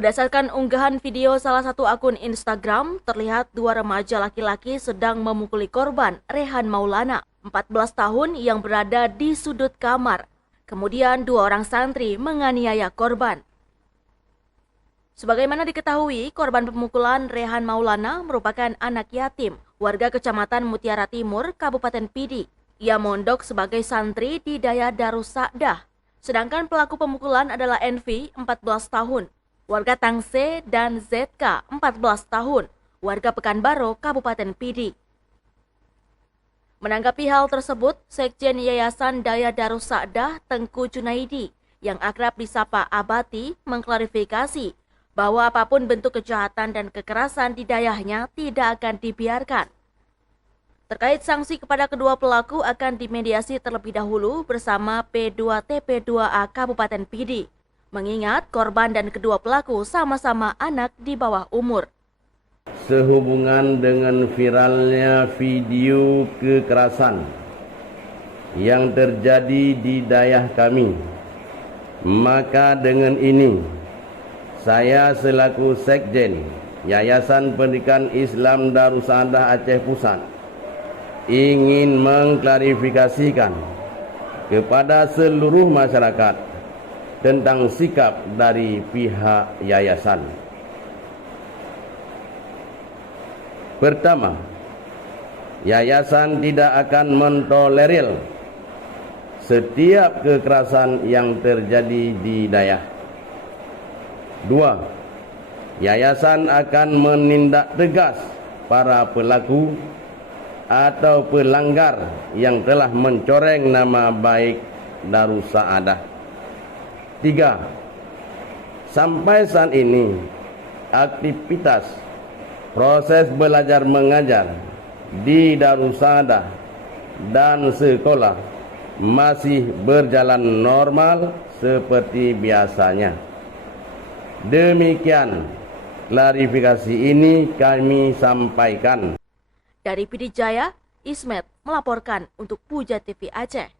Berdasarkan unggahan video salah satu akun Instagram, terlihat dua remaja laki-laki sedang memukuli korban, Rehan Maulana, 14 tahun yang berada di sudut kamar. Kemudian dua orang santri menganiaya korban. Sebagaimana diketahui, korban pemukulan Rehan Maulana merupakan anak yatim, warga Kecamatan Mutiara Timur, Kabupaten Pidi. Ia mondok sebagai santri di Daya Darus Sa'dah. Sedangkan pelaku pemukulan adalah NV, 14 tahun. Warga Tangse dan ZK 14 tahun, warga Pekanbaru, Kabupaten Pidi. Menanggapi hal tersebut, Sekjen Yayasan Daya Darus Sa'dah Tengku Junaidi yang akrab disapa Abati mengklarifikasi bahwa apapun bentuk kejahatan dan kekerasan di dayahnya tidak akan dibiarkan. Terkait sanksi kepada kedua pelaku akan dimediasi terlebih dahulu bersama P2TP2A Kabupaten Pidi. Mengingat korban dan kedua pelaku sama-sama anak di bawah umur. Sehubungan dengan viralnya video kekerasan yang terjadi di daerah kami, maka dengan ini saya selaku Sekjen Yayasan Pendidikan Islam Darus Sa'dah Aceh Pusat ingin mengklarifikasikan kepada seluruh masyarakat tentang sikap dari pihak yayasan. Pertama, yayasan tidak akan mentolerir setiap kekerasan yang terjadi di daerah. Dua, yayasan akan menindak tegas para pelaku atau pelanggar yang telah mencoreng nama baik Darus Sa'dah. 3. Sampai saat ini, aktivitas proses belajar mengajar di Darus Sa'dah dan sekolah masih berjalan normal seperti biasanya. Demikian klarifikasi ini kami sampaikan. Dari Pidi Jaya, Ismet melaporkan untuk Puja TV Aceh.